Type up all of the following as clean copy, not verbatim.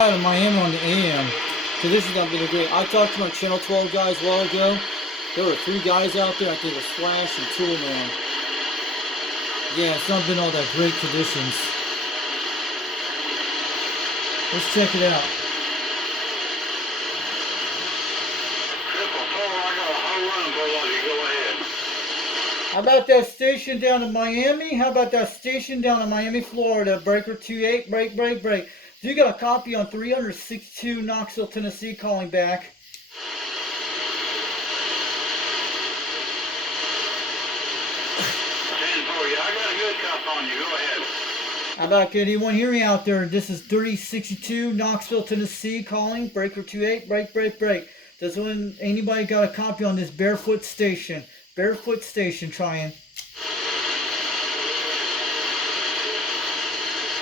Out of Miami on the AM. So this has not been a great. I talked to my Channel 12 guys a while ago. There were 3 guys out there. I think it was Flash and Toolman. Yeah, it's not been all that great conditions. Let's check it out. How about that station down in Miami? How about that station down in Miami, Florida? Breaker 28, break, break, break. So you got a copy on 362 Knoxville, Tennessee, calling back. I got a good cop on you. Go ahead. How about good? Anyone hear me out there? This is 362 Knoxville, Tennessee, calling. Breaker 28, break, break, break. Does anybody got a copy on this Barefoot station? Barefoot station trying.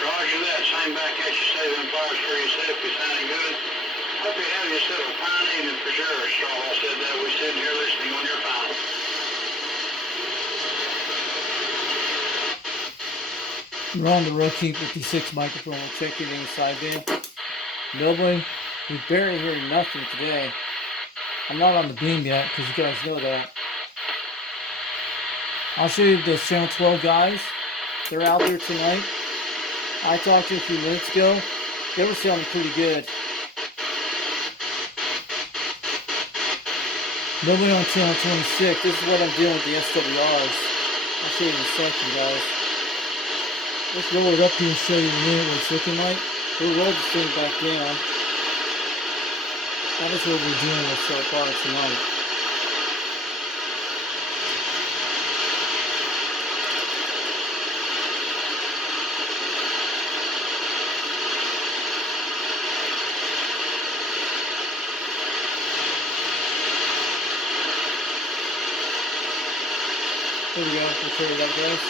Roger that. Same back at you. Say them flowers for yourself. You sounding good. Hope you have yourself a fine evening for sure. Straw said that. We're sitting here listening on your phone. We're on the Rookie 56 microphone. We'll check it inside bin. Nobody. We barely hear nothing today. I'm not on the beam yet because you guys know that. I'll show you the Channel 12 guys. They're out there tonight. I talked to them a few minutes ago. They were sounding pretty good. Nobody on Channel 26. This is what I'm doing with the SWRs. I'll show you in a second, guys. Let's roll it up here and show you in a minute what it's looking like. We'll roll this thing back down. That is what we're doing with so far tonight. There we go. We'll carry it up, guys.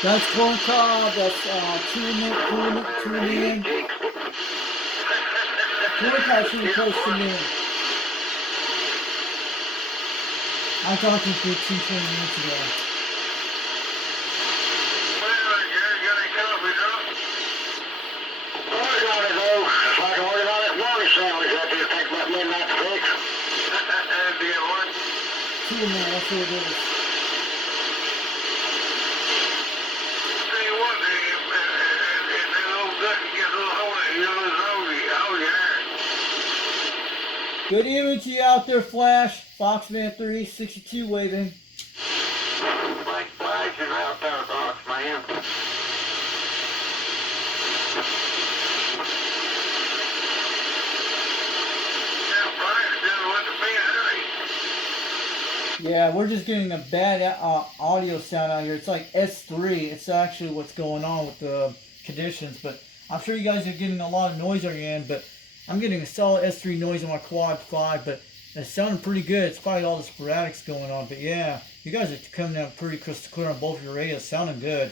That's corn cob, that's tuna. Corn cob's really close to me. I talked to you 20 minutes ago. Tuna, that's what it is. Good evening to you out there, Flash. Foxman 362 waving. Flash is out there, Foxman. Yeah, we're just getting a bad audio sound out here. It's like S3. It's actually what's going on with the conditions, but I'm sure you guys are getting a lot of noise on your end, but I'm getting a solid S3 noise on my Quad 5, but it's sounding pretty good. It's probably all the sporadics going on, but yeah, you guys are coming out pretty crystal clear on both your radios, sounding good.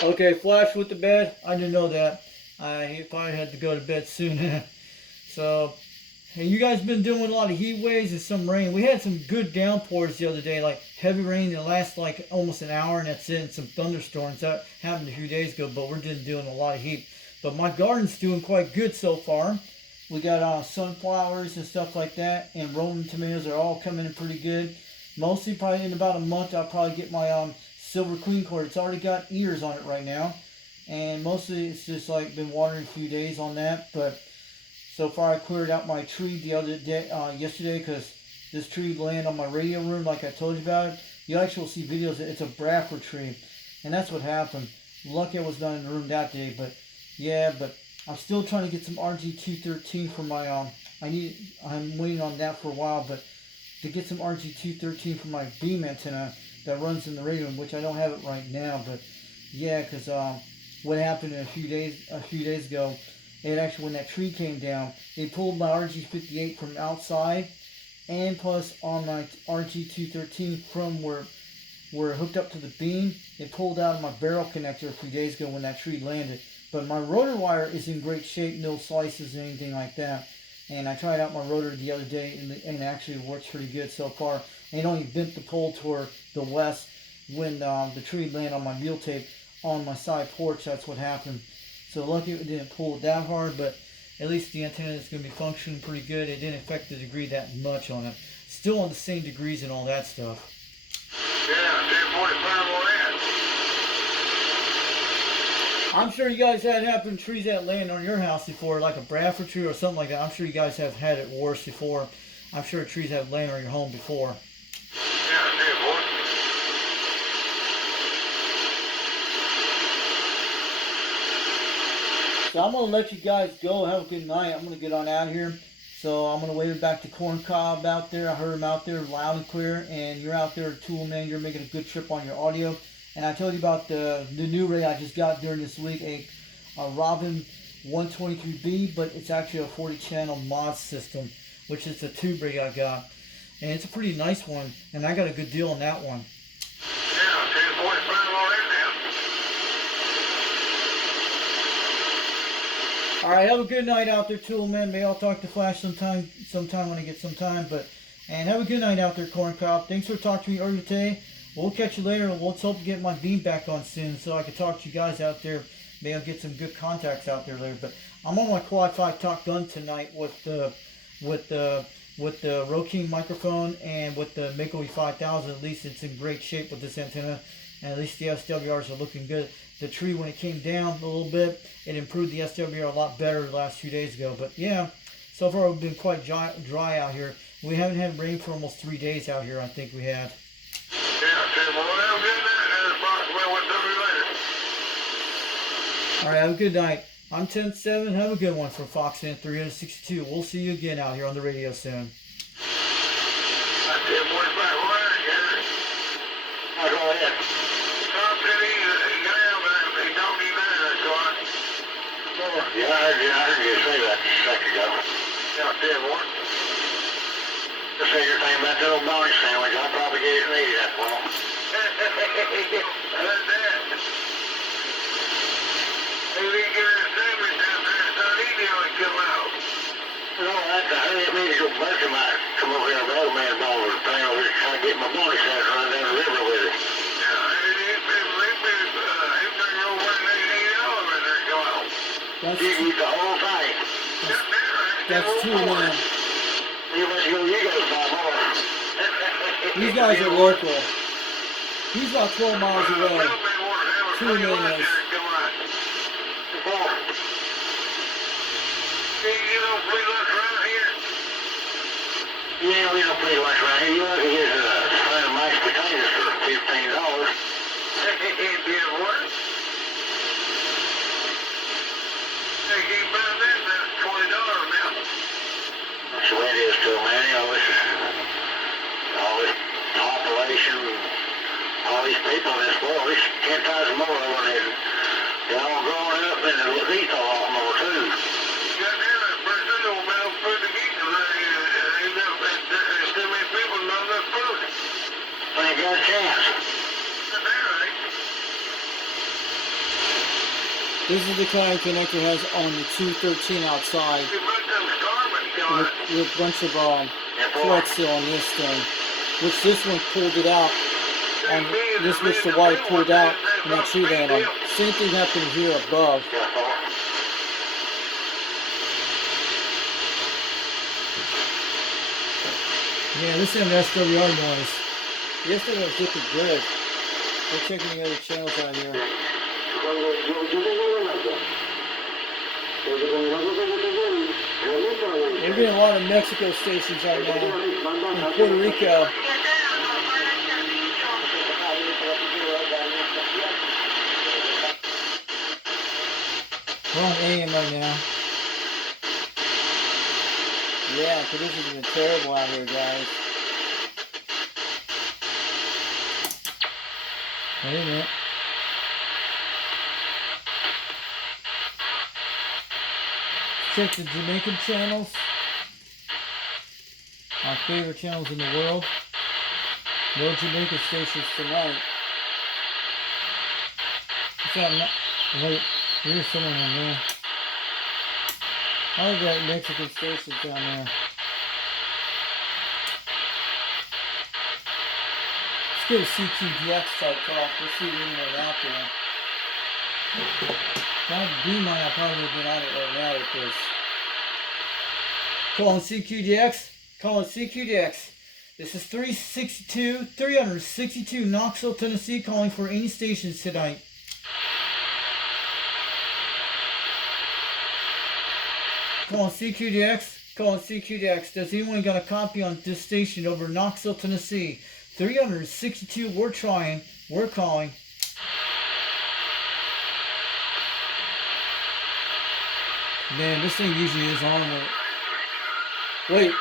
Okay, Flash with the bed. I didn't know that. He probably had to go to bed soon. So, hey, you guys been doing a lot of heat waves and some rain. We had some good downpours the other day, like heavy rain that lasts like almost an hour, and that's it. And some thunderstorms that happened a few days ago, but we're just doing a lot of heat. But my garden's doing quite good so far. We got sunflowers and stuff like that, and Roman tomatoes are all coming in pretty good. Mostly probably in about a month I'll probably get my Silver Queen cord. It's already got ears on it right now, and mostly it's just like been watering a few days on that. But so far I cleared out my tree the other day, yesterday, because this tree landed on my radio room like I told you about it. You actually will see videos. It's a Bradford tree, and that's what happened. Lucky I was not in the room that day, but yeah. But I'm still trying to get some RG213 for my I'm waiting on that for a while, but to get some RG213 for my beam antenna that runs in the radio room, which I don't have it right now, but Yeah, because what happened a few days ago, it actually, when that tree came down, they pulled my RG58 from outside, and plus on my RG213 from where it hooked up to the beam, it pulled out of my barrel connector a few days ago when that tree landed. But my rotor wire is in great shape, no slices or anything like that. And I tried out my rotor the other day, and actually it works pretty good so far. And it only bent the pole toward the west when the tree landed on my mule tape on my side porch. That's what happened. So lucky it didn't pull it that hard, but at least the antenna is going to be functioning pretty good. It didn't affect the degree that much on it. Still on the same degrees and all that stuff. Yeah, 1045 more in. I'm sure you guys had happened trees that land on your house before, like a Bradford tree or something like that. I'm sure you guys have had it worse before. I'm sure trees have landed on your home before. Yeah, 1040. So I'm going to let you guys go. Have a good night. I'm going to get on out of here. So I'm going to wave it back to Corn Cob out there. I heard him out there loud and clear. And you're out there, Tool Man. You're making a good trip on your audio. And I told you about the new rig I just got during this week, a Robin 123B, but it's actually a 40 channel mod system, which is the tube rig I got. And it's a pretty nice one, and I got a good deal on that one. Yeah, 1045 more in now. Alright, have a good night out there, Tool Man. Maybe I'll talk to Flash sometime when I get some time. And have a good night out there, Corn Cob. Thanks for talking to me earlier today. We'll catch you later. Let's hope to get my beam back on soon so I can talk to you guys out there. Maybe I'll get some good contacts out there later. But I'm on my Quad 5 TopGun tonight with the Roking microphone and with the Mako 5000. At least it's in great shape with this antenna, and at least the SWRs are looking good. The tree, when it came down a little bit, it improved the SWR a lot better the last few days ago. But yeah, so far we've been quite dry out here. We haven't had rain for almost 3 days out here. I think we had. Alright, have a good night. I'm 10-7. Have a good one from Foxman 362. We'll see you again out here on the radio soon. Yeah, I heard you say that a second ago. Yeah, 10-1. Just say your thing about that old Molly sandwich. I probably gave it an 80 that fall. Heard that. Hey, we get her a sandwich out there and start eating when it come out. No, that's a hurry up me to go back to my, come over here, the old man ball was playing over here trying to get my Molly sandwich run down the river with it. Yeah, it been over $80 in there, come on. You eat the whole thing. That's Tool Man. You must go, you guys buy more. These guys are local. He's about 12 miles away. Tool Man is. You don't play lunch around here? Yeah, we don't play lunch around here. You ought to get a friend of mashed potatoes for $15. Did what? Hey, you buy that, that's $20 now. That's the way it is, too, man. You know, all this population, all these people in this world, there's 10,000 more of them. They're all growing up and they'll eat a lot more, too. Yeah, they're pretty good old man food to eat. There's too many people, not enough food. Ain't got a chance. That's right. This is the kind of connector has on the 213 outside with a bunch of threads still on this thing, which this one pulled it out, and this was the wire pulled out in that tree land on. Same thing happened here above. Yeah, this is an SWR noise. The SWR is looking good. We're checking the other channels out here. There's been a lot of Mexico stations right now in Puerto Rico. We're on AM right now. Yeah, conditions have been terrible out here, guys. Wait a minute. check the Jamaican channels. Our favorite channels in the world. No Jamaican stations tonight. Wait, there's someone on there. I got Mexican stations down there. Let's get a CQDX type talk. Let's see if anyone out there. If I had B mine, I probably would have been on it right now with this. Calling CQDX. Calling CQDX. This is 362 Knoxville, Tennessee, calling for any stations tonight. Calling CQDX. Calling CQDX. Does anyone got a copy on this station over Knoxville, Tennessee? 362. We're trying. We're calling. Man, this thing usually is on it. Wait.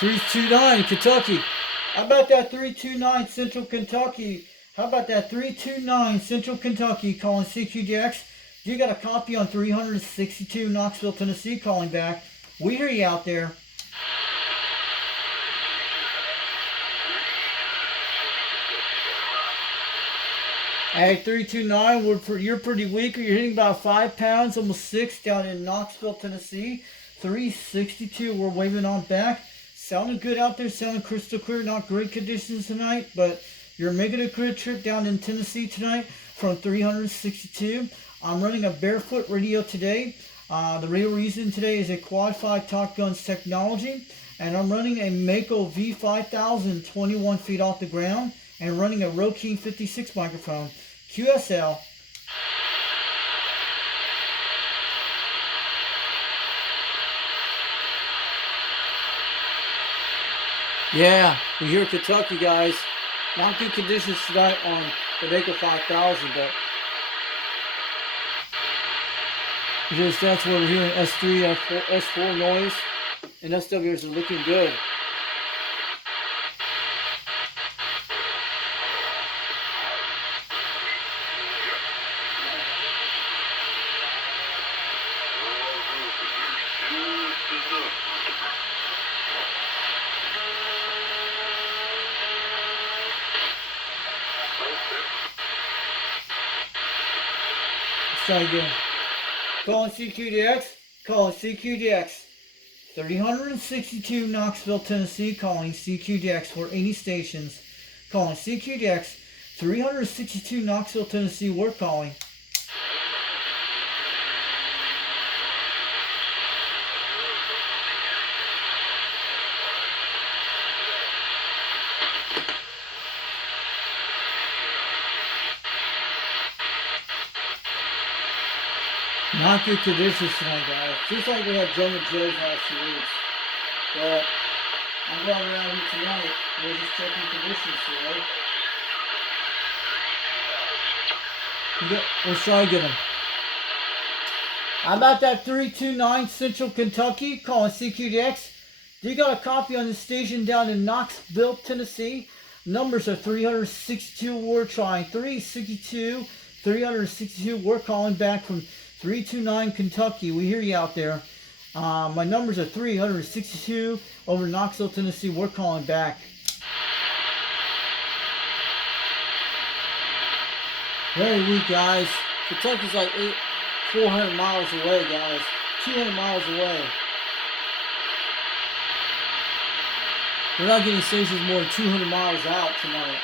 329 Kentucky. How about that 329 Central Kentucky? How about that 329 Central Kentucky calling CQDX? You got a copy on 362 Knoxville, Tennessee calling back. We hear you out there. Hey, 329, you're pretty weak. You're hitting about 5 pounds, almost 6 down in Knoxville, Tennessee. 362, we're waving on back. Sounding good out there, sounding crystal clear. Not great conditions tonight, but you're making a good trip down in Tennessee tonight from 362. I'm running a barefoot radio today. The radio we're using today is a Quad5 TopGun technology, and I'm running a Mako V5000 21 feet off the ground, and running a Rokeen 56 microphone, QSL. Yeah, we're here in Kentucky, guys. Not good conditions tonight on the Mako 5000, but because that's where we're hearing S3, S4 noise, and SWRs are looking good. Let's try again. Calling CQDX. Calling CQDX. 362 Knoxville, Tennessee. Calling CQDX for any stations. Calling CQDX. 362 Knoxville, Tennessee. We're calling. Not good conditions tonight, guys. Just like we had German Joe's last 2 weeks. But I'm going around here tonight. We're just checking conditions today. Let's try again. How about that 329 Central Kentucky calling CQDX? You got a copy on the station down in Knoxville, Tennessee. Numbers are 362. We're trying 362. 362. We're calling back from 329 Kentucky. We hear you out there. My numbers are 362 over Knoxville, Tennessee. We're calling back. Very weak, guys. Kentucky's like 400 miles away, guys. 200 miles away. We're not getting stations more than 200 miles out tonight.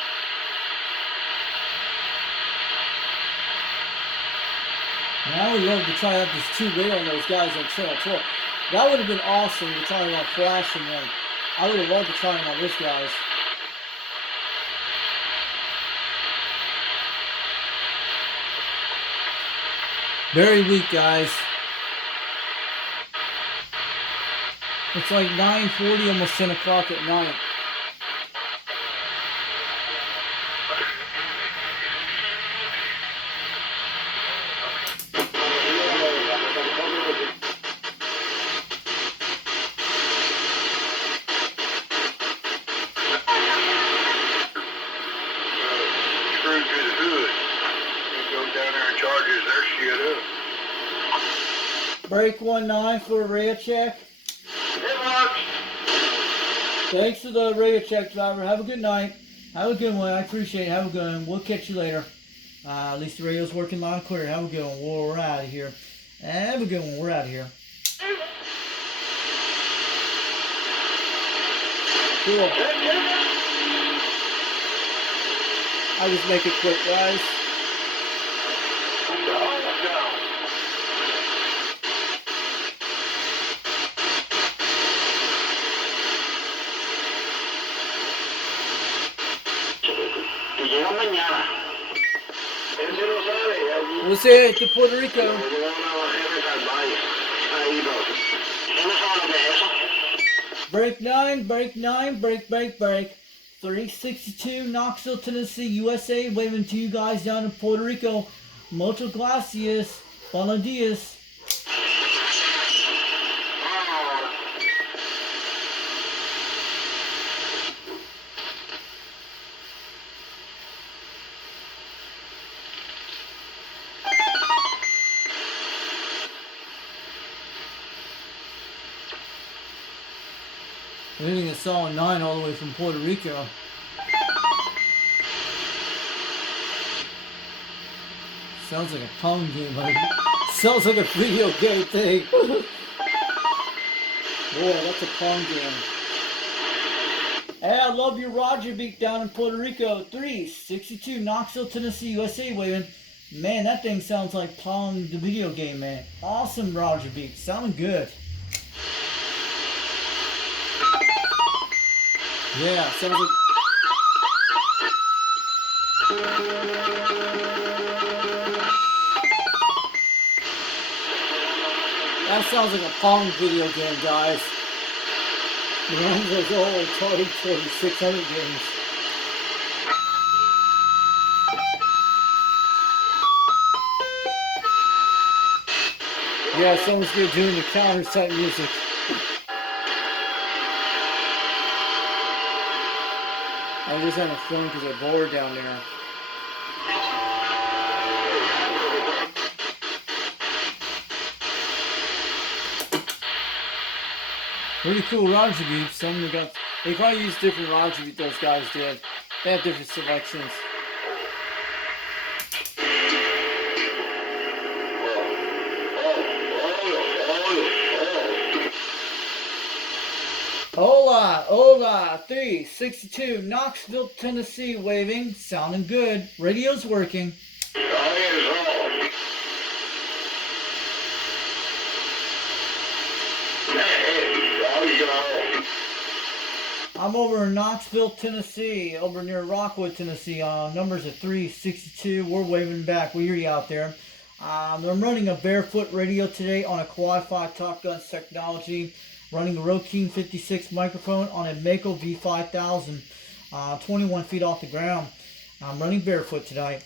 And I would love to try out this 2-way on those guys on Channel 12. That would have been awesome to try them on Flash and them. I would have loved to try them on this, guys. Very weak, guys. It's like 9:40, almost 10 o'clock at night. Screws to the hood. It goes down there and charges their shit up. Break 19 for a radio check. It works. Thanks for the radio check, driver. Have a good night. Have a good one. I appreciate it. Have a good one. We'll catch you later. At least the radio's working loud and clear. Have a good one. We're out of here. Have a good one. We're out of here. Cool. I'll just make it quick, guys. We'll see you to Puerto Rico. Break 9, break 9, break, break, break. 362 Knoxville, Tennessee, USA. Waving to you guys down in Puerto Rico. Muchas gracias. Buenos dias. We're hitting a solid 9 all the way from Puerto Rico. Sounds like a Pong game, buddy. Sounds like a video game thing. Boy, that's a Pong game. Hey, I love your Roger beat down in Puerto Rico. 362 Knoxville, Tennessee, USA, waving. Man, that thing sounds like Pong, the video game, man. Awesome Roger beat. Sounding good. Yeah, sounds like... That sounds like a Pong video game, guys. One of those old Atari 2600 games. Yeah, someone's good doing the counter type music. I'm just having fun because they're bored down there. Pretty cool Roger beats. Some of them got, they probably use different Roger beats, those guys did. They have different selections. Hola, hola, 362 Knoxville, Tennessee, waving, sounding good. Radio's working. I'm over in Knoxville, Tennessee, over near Rockwood, Tennessee. Numbers are 362. We're waving back. We hear you out there. I'm running a barefoot radio today on a Quad5 TopGun technology. Running a Rode 56 microphone on a Mako V5000, 21 feet off the ground. I'm running barefoot tonight.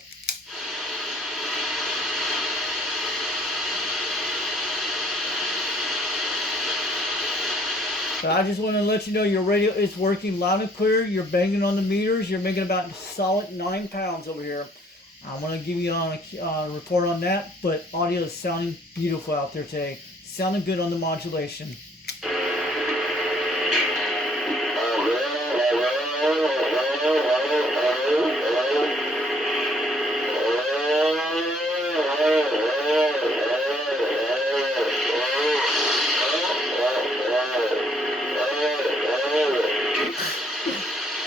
But I just want to let you know your radio is working loud and clear. You're banging on the meters. You're making about a solid 9 pounds over here. I want to give you a report on that, but audio is sounding beautiful out there today. Sounding good on the modulation.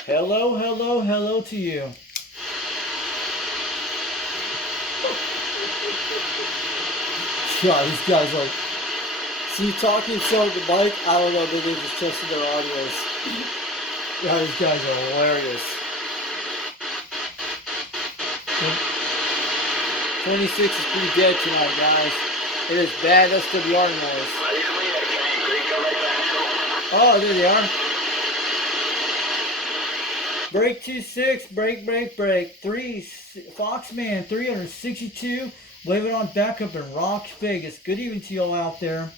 Hello, hello, hello to you. Yeah, these guys like, see, talking so the mic, I don't know, maybe they're just testing their audios. Yeah, these guys are hilarious. 26 is pretty dead tonight, guys. It is bad SWR noise. Oh, there they are. Break 26, break, break, break. Foxman 362, waving on back up in Rock, Vegas. Good evening to y'all out there.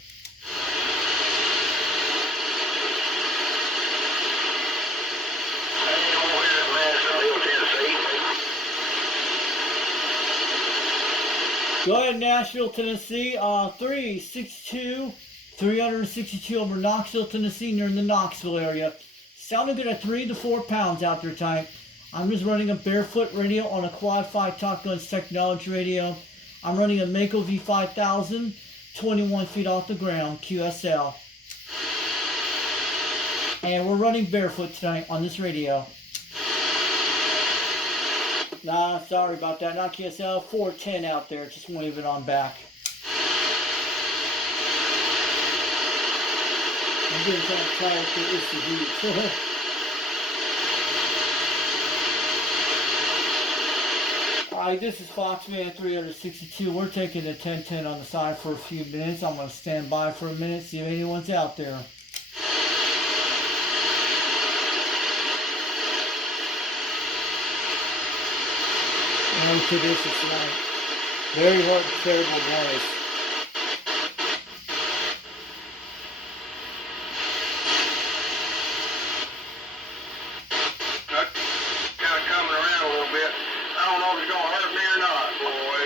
Go ahead, Nashville, Tennessee. 362 over Knoxville, Tennessee, near the Knoxville area. Sounding good at 3 to 4 pounds out there tonight. I'm just running a barefoot radio on a Quad 5 TopGun's technology radio. I'm running a Mako V5000, 21 feet off the ground, QSL. And we're running barefoot tonight on this radio. Nah, sorry about that. Not QSL, 410 out there. Just wave it on back. I'm getting kind of tired to it's the heat. Alright, this is Foxman 362. We're taking the 1010 on the side for a few minutes. I'm going to stand by for a minute, see if anyone's out there. No conditions tonight. Very hot, terrible noise. Kind of coming around a little bit. I don't know if it's going to hurt me or not, boy.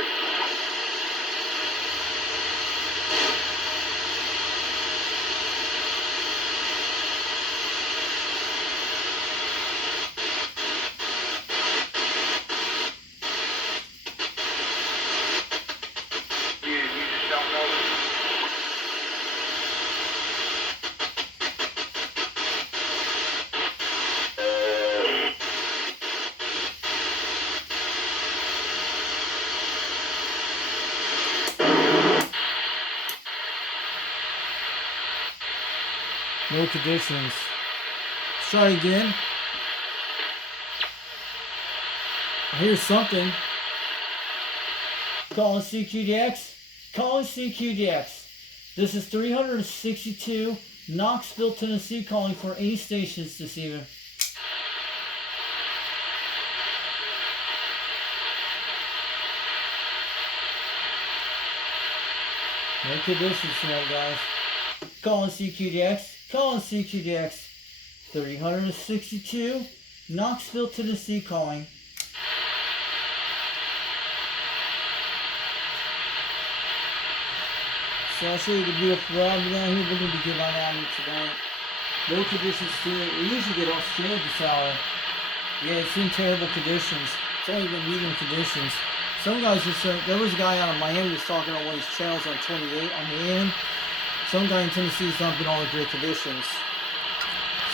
You just don't know. No conditions. Let's try again. Here's something. Calling CQDX. Calling CQDX. This is 362 Knoxville, Tennessee, calling for any stations this evening. No conditions tonight, guys. Calling CQDX. Calling CQDX. 362 Knoxville, Tennessee, calling. So I'll show you the beautiful rod down here. We're going to be getting on out here tonight. No conditions today. We usually get off straight this hour. Yeah, it's in terrible conditions. It's only been medium conditions. Some guys just there was a guy out of Miami who was talking on one of his channels on 28 on the end. Some guy in Tennessee has not been all in great conditions.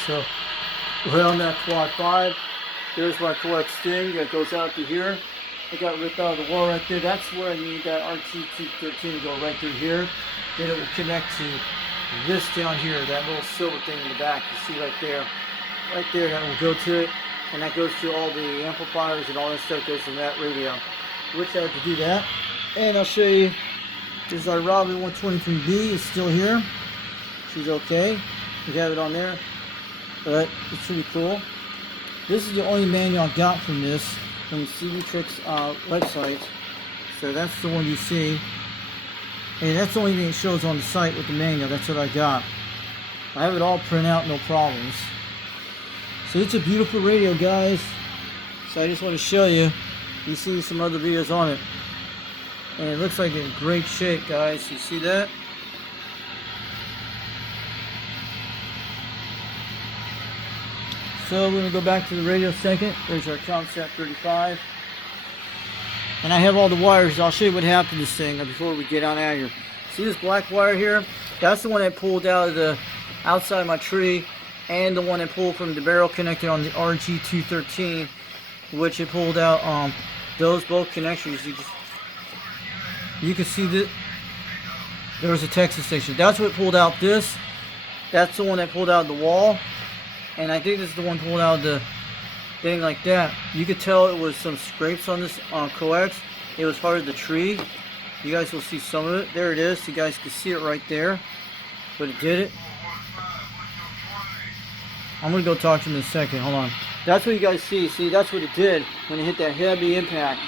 So we're on that Quad 5. There's my coax sting that goes out to here. It got ripped out of the wall right there. That's where I need that RT213 to go right through here. Then it will connect to this down here, that little silver thing in the back. You see right there. Right there, that will go to it. And that goes to all the amplifiers and all that stuff goes in that radio. Which I have to do that. And I'll show you. There's our Robin 123B. It's still here. She's okay. We have it on there. But it's pretty cool. This is the only manual I got from this. From CD Tricks website. So that's the one you see. And that's the only thing it shows on the site with the manual. That's what I got. I have it all printed out, no problems. So it's a beautiful radio, guys. So I just want to show you. You see some other videos on it. And it looks like in great shape, guys. You see that? So we're going to go back to the radio a second. There's our Concept 35. And I have all the wires. I'll show you what happened to this thing before we get on out of here. See this black wire here? That's the one that pulled out of the outside of my tree. And the one that pulled from the barrel connected on the RG213. Which it pulled out those both connections. You can see that there was a Texas station. That's what pulled out this. That's the one that pulled out the wall. And I think this is the one pulled out of the thing like that. You could tell it was some scrapes on this coax. It was part of the tree. You guys will see some of it. There it is. You guys can see it right there. But it did it. I'm going to go talk to him in a second. Hold on. That's what you guys see. See, that's what it did when it hit that heavy impact.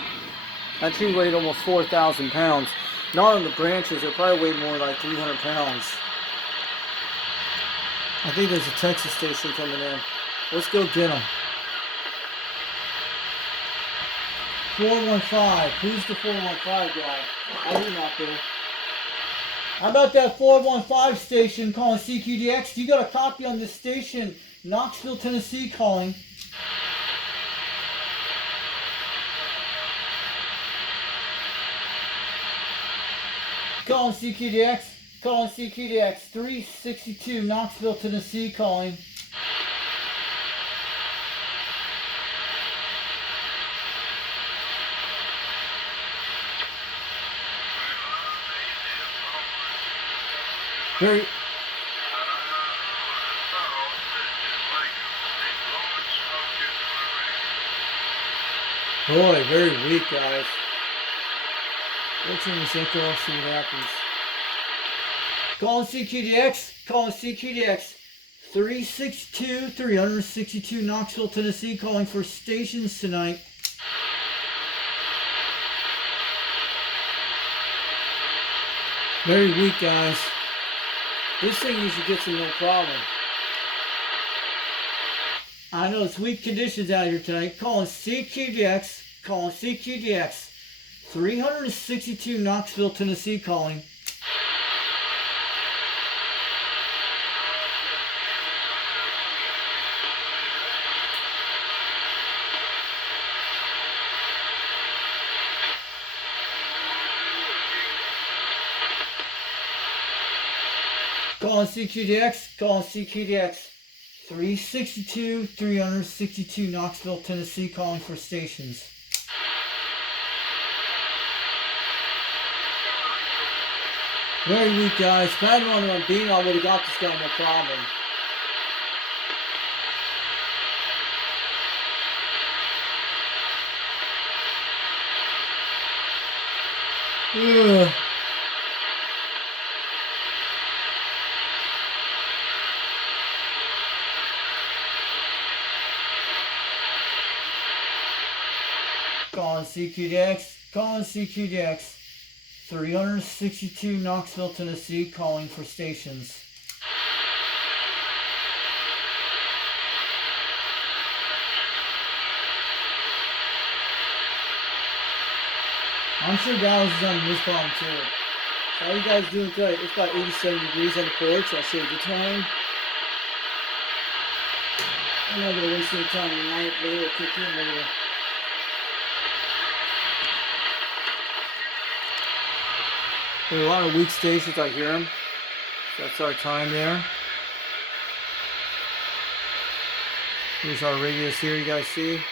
That tree weighed almost 4,000 pounds. Not on the branches. It probably weighed more like 300 pounds. I think there's a Texas station coming in. Let's go get them. 415. Who's the 415 guy? I didn't out there. How about that 415 station calling CQDX? You got a copy on this station, Knoxville, Tennessee calling. Calling CQDX. Calling CQDX. 362 Knoxville, Tennessee calling. Very. Boy, very weak, guys. Let's in this echo, see what happens. Calling CQDX. Calling CQDX. 362 Knoxville, Tennessee calling for stations tonight. Very weak, guys. This thing usually gets in no problem. I know it's weak conditions out here tonight. Calling CQDX. Calling CQDX. 362 Knoxville, Tennessee calling. Calling CQDX. Calling CQDX. 362 Knoxville, Tennessee calling for stations. Very weak, guys. If I had one on beam, I would have got this guy no problem. Ugh. Calling CQDX. Calling CQDX. 362 Knoxville, Tennessee calling for stations. I'm sure Dallas is on this problem too. So how you guys doing today? It's about 87 degrees on the porch. I'll save the time. I'm not going to waste any time tonight. Later will kick in later. There are a lot of weak stations, I hear them. So that's our time there. Here's our radios here, you guys see.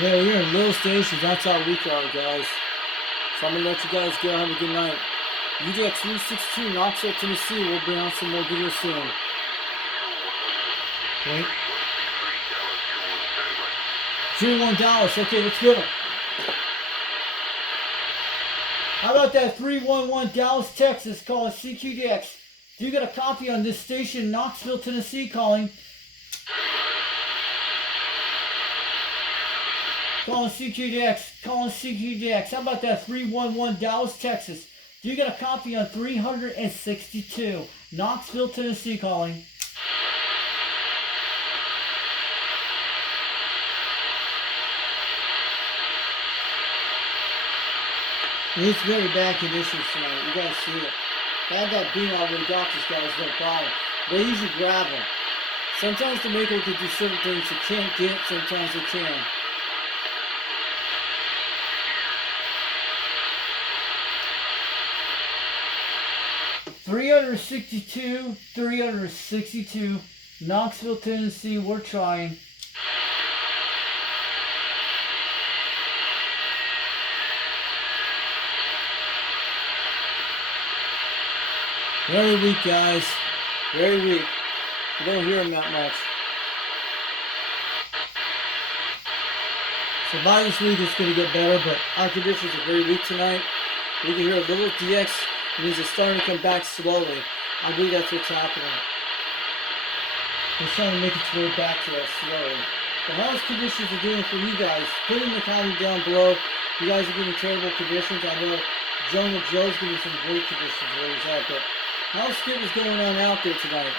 Yeah, we're in little stations. That's how weak we are, guys. So I'm going to let you guys go. Have a good night. UJX 362, Knoxville, Tennessee. We'll bring out some more videos soon. Wait. 3-1 Dallas. Okay, let's get them. How about that 311 Dallas, Texas, calling CQDX? Do you got a copy on this station, Knoxville, Tennessee, calling? Calling CQDX, calling CQDX. How about that 311 Dallas, Texas? Do you got a copy on 362 Knoxville, Tennessee, calling? It's very bad conditions tonight. You guys see it. If I had that beam, I would have got this guy. It's no problem. They usually grab him. Sometimes the maker can do certain things they can't get. Sometimes they can. $362 Knoxville, Tennessee. We're trying. Very weak, guys. Very weak. You don't hear them that much. So by this week it's going to get better, but our conditions are very weak tonight. We can hear a little DX. It means it's starting to come back slowly. I believe that's what's happening. It's trying to make its way back to us slowly. But how's conditions are doing for you guys? Put in the comment down below. You guys are getting terrible conditions. I know Jungle Joe's getting some great conditions where he's at, but how's skip is going on out there tonight?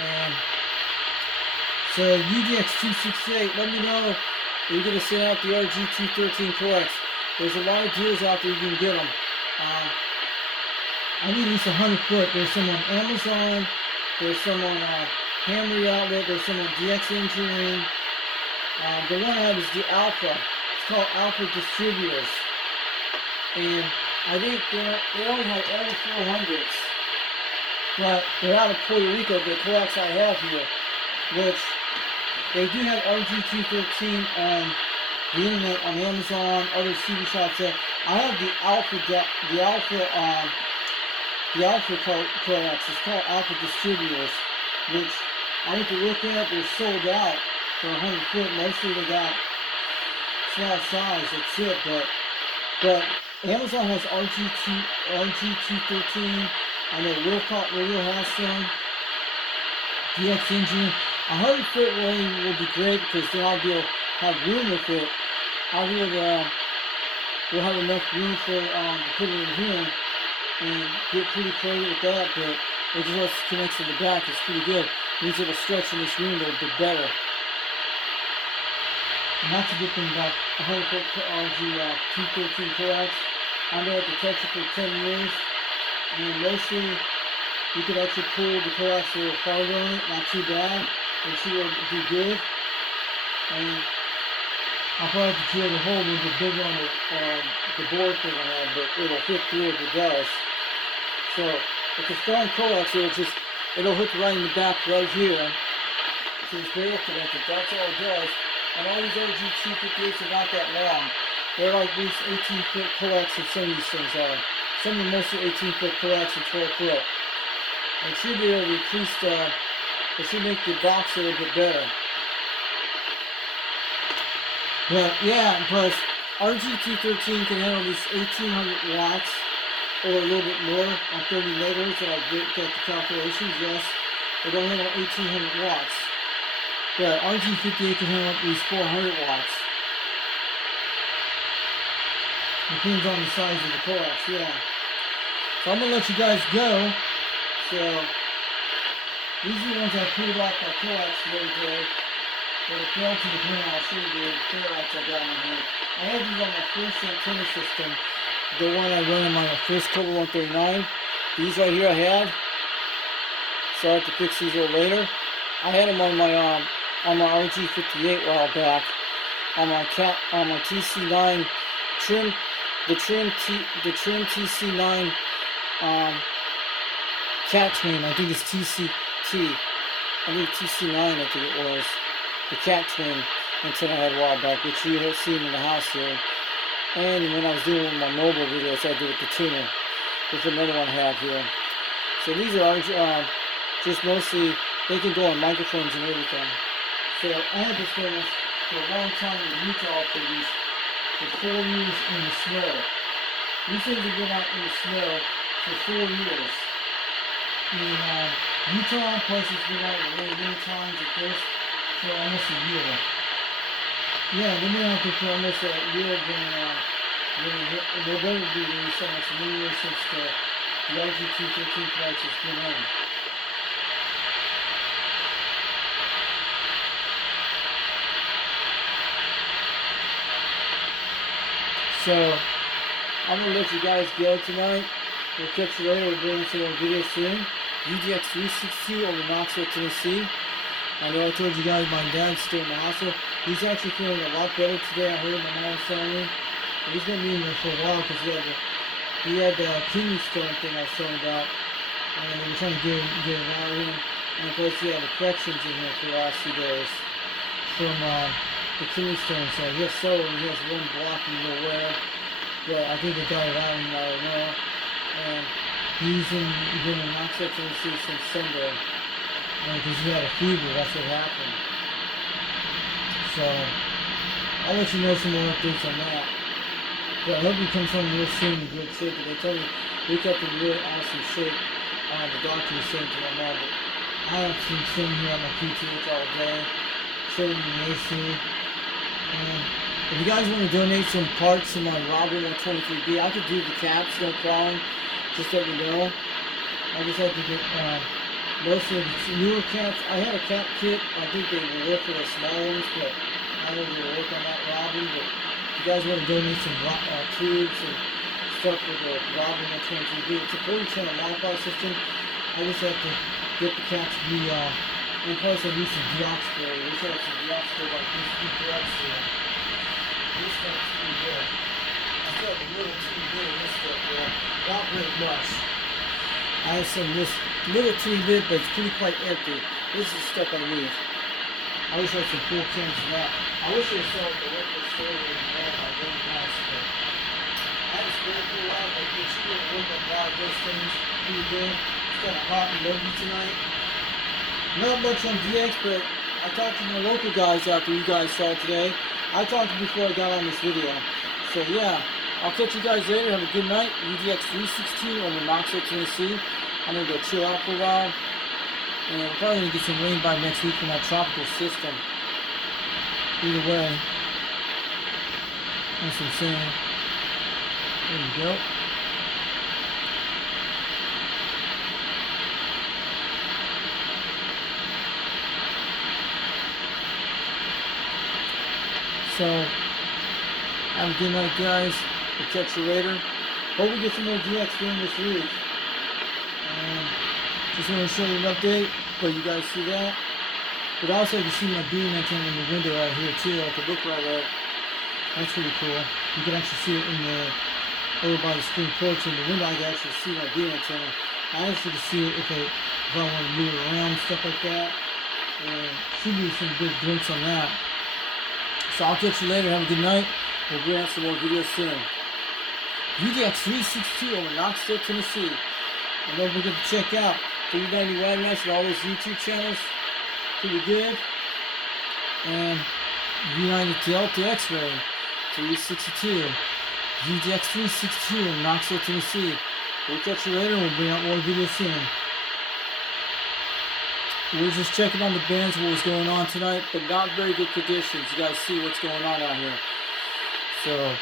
And so UDX268, let me know if you're going to send out the RG213 coax. There's a lot of deals out there you can get them. I need at least 100 foot. There's some on Amazon. There's some on Hamry Outlet. There's some on DX Engineering. The one I have is the Alpha. It's called Alpha Distributors. And I think they only have all the 400s. But they're out of Puerto Rico, the coax I have here. Which they do have RG213 on the internet, on Amazon, other CD shops. That I have the Alpha coax. It's called Alpha Distributors, which I went to look at. They're sold out for 100 foot. Mostly they got small size. That's it. But Amazon has RG213. I know Will has some. DX Engine. 100 foot will be great because then I'll be able to have room with it. We'll have enough room for to put it in here and get pretty creative with that. But it just connects in the back. It's pretty good. It means it'll stretch in this room a little bit better. And that's a good thing about 100 foot RG213 coax. I've had the touch it for 10 years, and mostly you could actually pull the coax a little farther on it, not too bad, and she will do good. And I'll probably have to drill the hole a little bit bigger on the board thing I have, but it'll fit through if it does. So it's a strong coax, it'll hook right in the back right here. So it's barrel connected, that's all it does. And all these RG258s are not that long. They're like these 18 foot coax and some of these things are. Some are mostly 18 foot coax and 12 foot. And it should be able to increase it should make the box a little bit better. But yeah, plus RG213 can handle these 1800 watts or a little bit more on 30 megahertz that I get the calculations, yes. It don't handle 1800 watts. But RG58 can handle at least 400 watts. Depends on the size of the coax, yeah. So I'm going to let you guys go. So, these are the ones I pulled off my coax the other day. But it fell to the ground. I'll show you the coax I got in here. I had these on my first antenna system. The one I run on my first Cobra 139. These right here I had. So I have to fix these a little later. I had them on my RG58 a while back. On my TC9 trim. The trim TC9 cat twin, I think it's TCT. I think TC9 I think it was. The cat twin antenna I had a while back, which you have seen in the house here. And when I was doing my mobile videos, I did with the tuner. With another one I have here. So these are just mostly, they can go on microphones and everything. So I had this one for a long time in Utah for 4 years in the snow. These things have been out in the snow for 4 years. In Utah, plus it's been out in the rain many times at this for almost a year. Yeah, they've been out there for almost a year. They better be released almost a year since the RG213 coax has been in. So, I'm going to let you guys go tonight. We'll catch you later. We'll bring some more videos soon. UDX362 over Knoxville, Tennessee. I know I told you guys my dad's still in the hospital. He's actually feeling a lot better today. I heard my mom telling me. He's going to be in there for a while because he had the kidney stone thing I was telling about. And they were trying to get it out of him. And of course he had infections in here for the last few days from the kidney stone. So he has one blocking nowhere. But I think they got it out of him, I don't know. And he's been in Knoxville, Tennessee since Sunday. Because he had a fever, that's what happened. So, I'll let you know some more updates on that. But I hope he comes home real soon in good shape. But they told me we kept in real awesome shape. The doctor was saying to my mom, but I have been sitting here on my PTH all day, chilling in the AC. And if you guys want to donate some parts to my Robin 123B, I could do the caps, no problem. Just let me know. I just have to get most of the newer caps. I had a cap kit. I think they will work for the small ones, but I don't really work on that Robin. But if you guys want to donate some tubes and stuff for the Robin 123B, it's a 40-channel monopod system. I just have to get the caps to be and plus I need some deox spray. We should have some deox spray like this EPX here. This stuff's pretty good. I still have a little too bit of this stuff there. Not very much. I have some this little teeny bit, but it's pretty quite empty. This is the stuff I need. I wish I had some full cans of that. I wish I saw it at the local store in Walmart. Very nice, but I had a spray for a while, but it's still work on a lot of those things. Pretty good. It's kind of hot and muggy tonight. Not much on DX, but I talked to my local guys out there you guys saw today. I talked to them before I got on this video. So yeah, I'll catch you guys later. Have a good night. UDX 316 over Knoxville, Tennessee. I'm going to go chill out for a while. And we're probably going to get some rain by next week from that tropical system. Either way, that's what I'm saying. There we go. So, have a good night, guys. We'll catch you later. Hope we get some more DX during this week. And just want to show you an update, but you guys see that. But also, you can see my beam antenna in the window out here too. I can look right at it. That's pretty cool. You can actually see it in the over by the screen porch in the window. I can actually see my beam antenna. I actually can see it if I want to move it around, stuff like that. And should be some good glimpse on that. So I'll catch you later. Have a good night. We'll bring out some more videos soon. UDX 362 over Knoxville, Tennessee. And don't forget to check out 390 Wagnuts and all those YouTube channels. Pretty good. And United Delta X-Ray 362. UDX 362 in Knoxville, Tennessee. We'll catch you later and we'll bring out more videos soon. We're just checking on the bands, what was going on tonight, but not very good conditions. You guys see what's going on out here. So,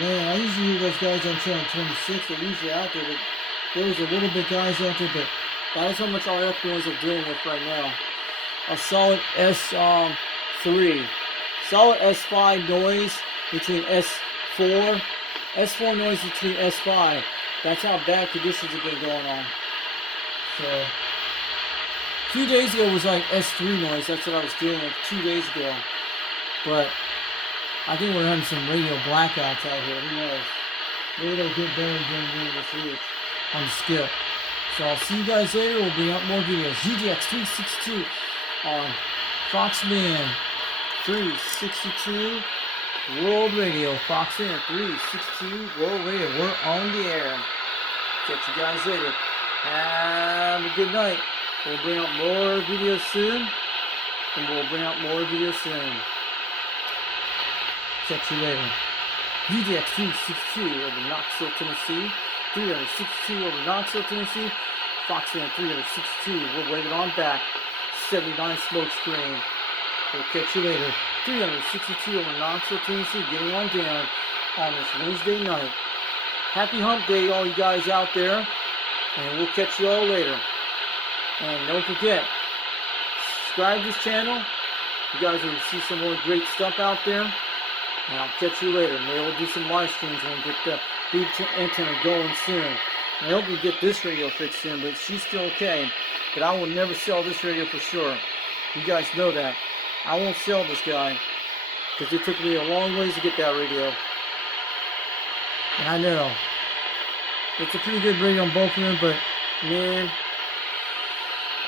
man, I usually hear those guys on channel 26. They're usually out there, but there was a little bit guys out there, but that is how much RF noise I'm dealing with right now. A solid S3. Solid S5 noise between S4. S4 noise between S5. That's how bad conditions have been going on. So, a few days ago was like S3 noise. That's what I was dealing with 2 days ago. But I think we're having some radio blackouts out here. Who knows? Maybe it'll get better during the end of this week on the skip. So I'll see you guys later. We'll bring up more videos. UDX 362 on Foxman 362 World Radio. Foxman 362 World Radio. We're on the air. Catch you guys later. Have a good night. We'll bring out more videos soon. And we'll bring out more videos soon. Catch you later. UDX 362 over Knoxville, Tennessee. 362 over Knoxville, Tennessee. Foxman 362. We're waving on back. 79 smoke screen. We'll catch you later. 362 over Knoxville, Tennessee. Getting on down on this Wednesday night. Happy hump day, all you guys out there. And we'll catch you all later. And don't forget, subscribe to this channel. You guys will see some more great stuff out there. And I'll catch you later. Maybe we'll do some live streams when we get the beam antenna going soon. And I hope we get this radio fixed in, but she's still okay. But I will never sell this radio for sure. You guys know that. I won't sell this guy. Because it took me a long ways to get that radio. And I know. It's a pretty good radio on both of them, but man,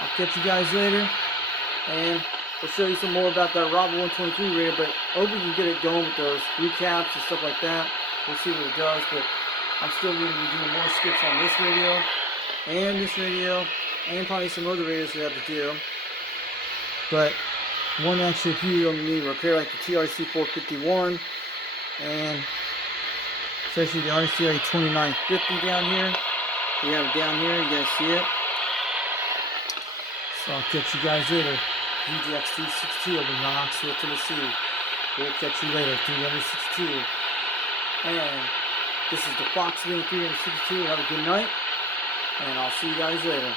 I'll catch you guys later. And I'll show you some more about that Robin 123 radio, but I hope we can get it going with those recaps and stuff like that. We'll see what it does, but I'm still going to be doing more skips on this radio, and probably some other radios we have to do. But one actually a few of them need repair, like the TRC 451 and especially the RCA 2950 down here. We have it down here, you guys see it. So I'll catch you guys later. VGX 362 over Knoxville, Tennessee. We'll catch you later, 362. And this is the Fox 362. Have a good night, and I'll see you guys later.